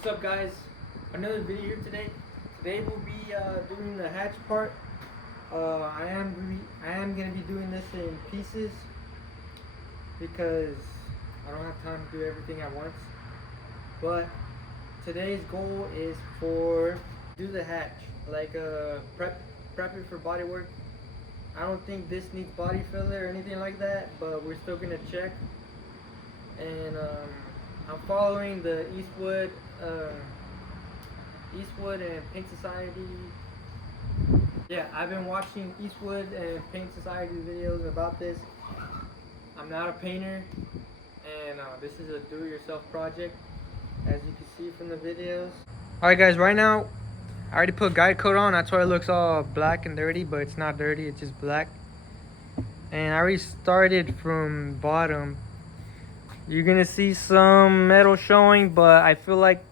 What's up, guys? Another video here today. Today we'll be doing the hatch part. I am gonna be doing this in pieces because I don't have time to do everything at once. But today's goal is for do the hatch, like prep it for body work. I don't think this needs body filler or anything like that, but we're still gonna check. And I'm following the Eastwood and Paint Society. Yeah, I've been watching Eastwood and Paint Society videos about this. I'm not a painter, and this is a do-it-yourself project, as you can see from the videos. Alright guys, right now I already put guide coat on. That's why it looks all black and dirty, but it's not dirty, it's just black. And I already started from bottom. You're gonna see some metal showing, but I feel like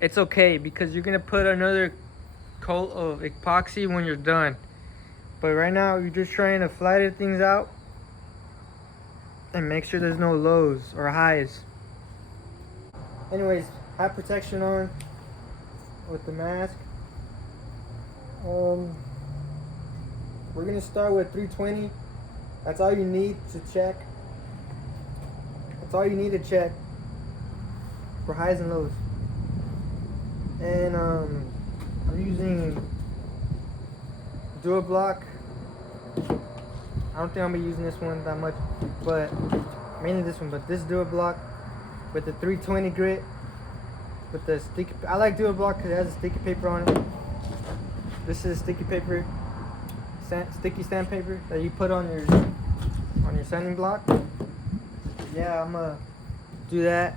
it's okay because you're gonna put another coat of epoxy when you're done. But right now you're just trying to flatten things out and make sure there's no lows or highs. Anyways, have protection on with the mask. We're gonna start with 320. That's all you need to check. That's all you need to check for highs and lows. And I'm using Dual Block. I don't think I'm gonna be using this one that much, but mainly this one. But this Dual Block with the 320 grit with the sticky. I like Dual Block because it has a sticky paper on it. This is sticky paper, sticky sandpaper that you put on your sanding block. Yeah, I'm gonna do that.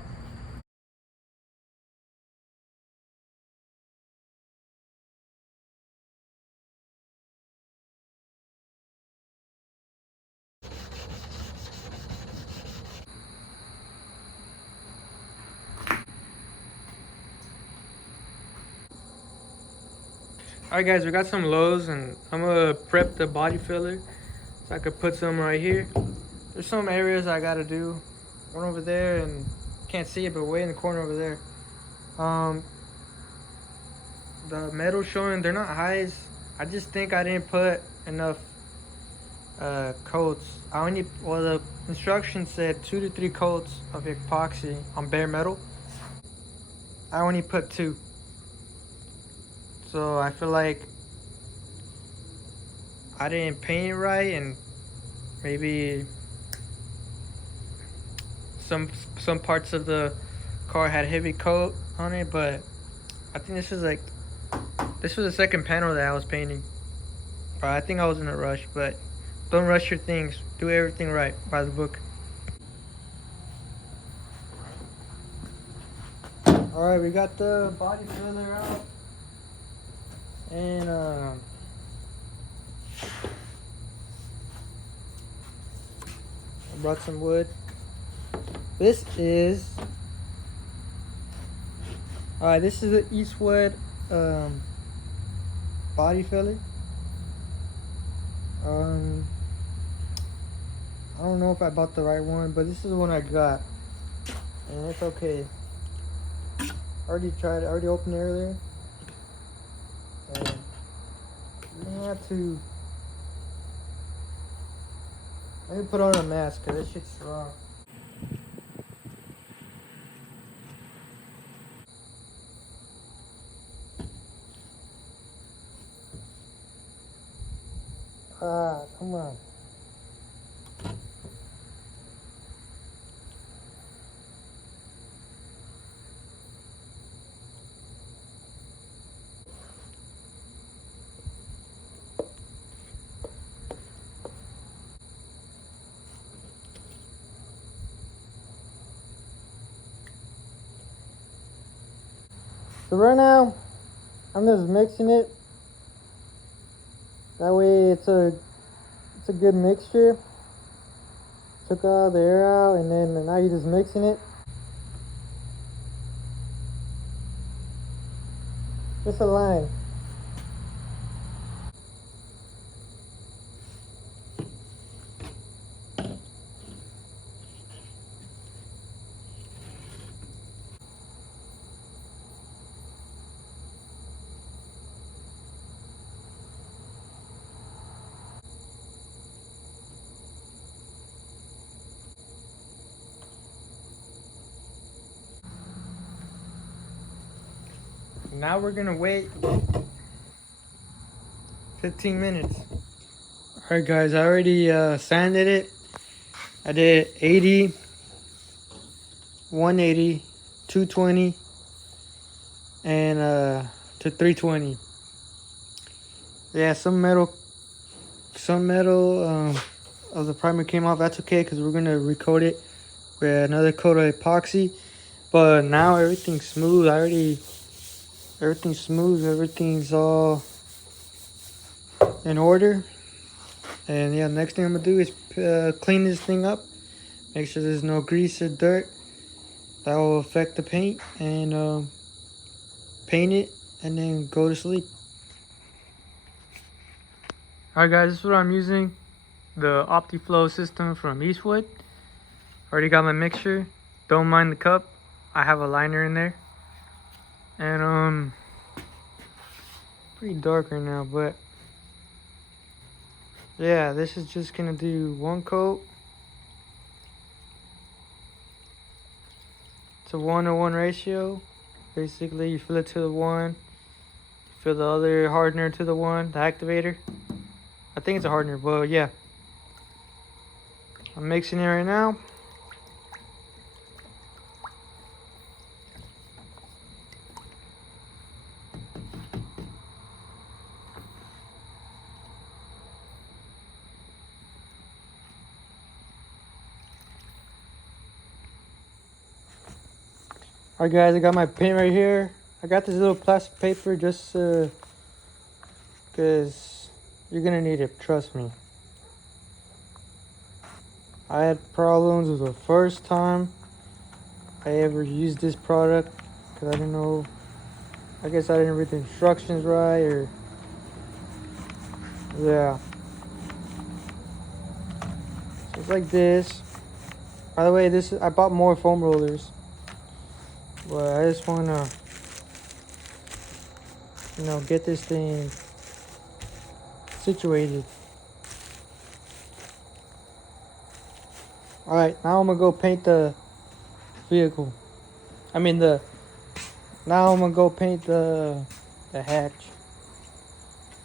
Alright guys, we got some lows and I'm gonna prep the body filler so I could put some right here. There's some areas I gotta do. One over there, and can't see it, but way in the corner over there. The metal showing, they're not highs. I just think I didn't put enough coats. The instructions said 2 to 3 coats of epoxy on bare metal. I only put 2. So I feel like I didn't paint it right, and maybe some parts of the car had heavy coat on it, but I think this was the second panel that I was painting. But I think I was in a rush, but don't rush your things. Do everything right by the book. Alright, we got the body filler out. And I brought some wood. This is the Eastwood body filler. I don't know if I bought the right one, but this is the one I got, and it's okay. I already opened it earlier. And let me put on a mask because this shit's strong. Come on. So right now, I'm just mixing it. That way it's a good mixture. Took all the air out, and then now you're just mixing it. Just a line. now we're gonna wait 15 minutes. Alright guys, I already sanded it. I did 80, 180, 220, and to 320. Yeah, some metal of the primer came off. That's okay, because we're gonna recoat it with another coat of epoxy. But now everything's smooth. Everything's smooth. Everything's all in order. And yeah, next thing I'm gonna do is clean this thing up. Make sure there's no grease or dirt that will affect the paint, and paint it, and then go to sleep. Alright guys, this is what I'm using. The OptiFlow system from Eastwood. Already got my mixture. Don't mind the cup. I have a liner in there. And pretty dark right now, but yeah, this is just gonna do one coat. It's a 1:1 ratio. Basically, you fill it to the 1, fill the other hardener to the 1, the activator. I think it's a hardener, but yeah. I'm mixing it right now. Alright guys, I got my paint right here. I got this little plastic paper just because you're gonna need it, trust me. I had problems with the first time I ever used this product because I didn't know, I guess I didn't read the instructions right, or yeah. So it's like this. By the way, I bought more foam rollers, but I just wanna, get this thing situated. Alright, now I'm gonna go paint the vehicle. Now I'm gonna go paint the hatch.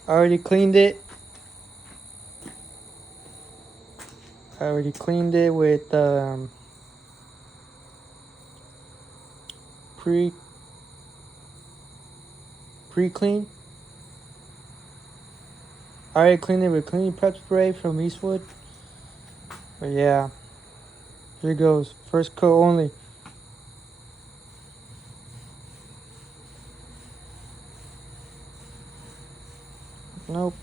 I already cleaned it. With pre-clean. I already cleaned it with cleaning prep spray from Eastwood. But yeah, here goes. First coat only. Nope.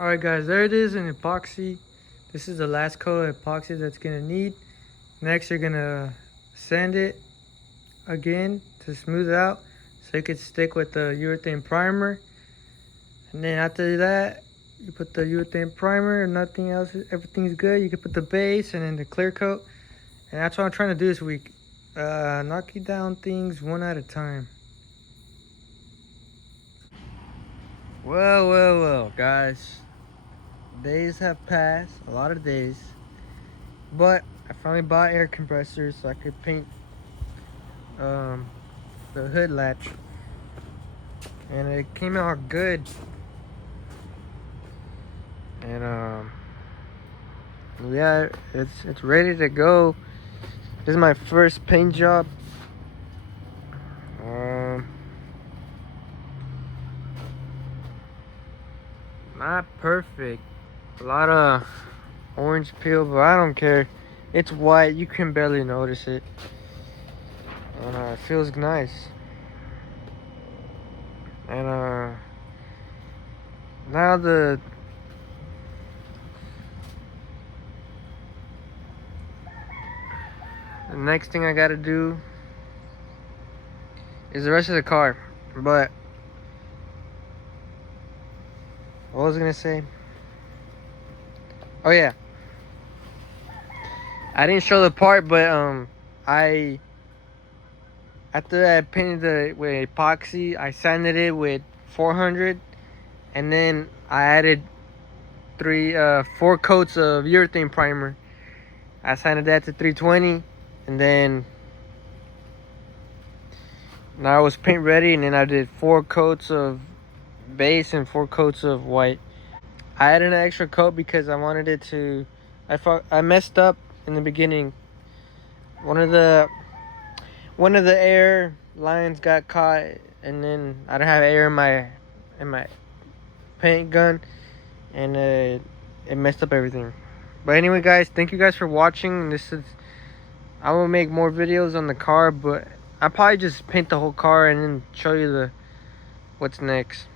Alright guys, there it is in epoxy. This is the last coat of epoxy that's gonna need. Next you're gonna sand it again to smooth it out so it could stick with the urethane primer. And then after that, You put the urethane primer and nothing else, everything's good. You can put the base and then the clear coat. And that's what I'm trying to do this week. Knocking down things one at a time. Well, guys. Days have passed, a lot of days. But I finally bought air compressors so I could paint the hood latch. And it came out good. And yeah, it's ready to go. This is my first paint job. Not perfect. A lot of orange peel, but I don't care. It's white, you can barely notice it. And it feels nice. And now the next thing I gotta do is the rest of the car. But what was I gonna say? Oh yeah, I didn't show the part, but after I painted it with epoxy, I sanded it with 400, and then I added 4 coats of urethane primer. I sanded that to 320, and then now it was paint ready, and then I did 4 coats of base and 4 coats of white. I added an extra coat because I wanted it to. I messed up in the beginning. One of the air lines got caught, and then I don't have air in my paint gun, and it messed up everything. But anyway, guys, thank you guys for watching. I will make more videos on the car, but I'll probably just paint the whole car and then show you what's next.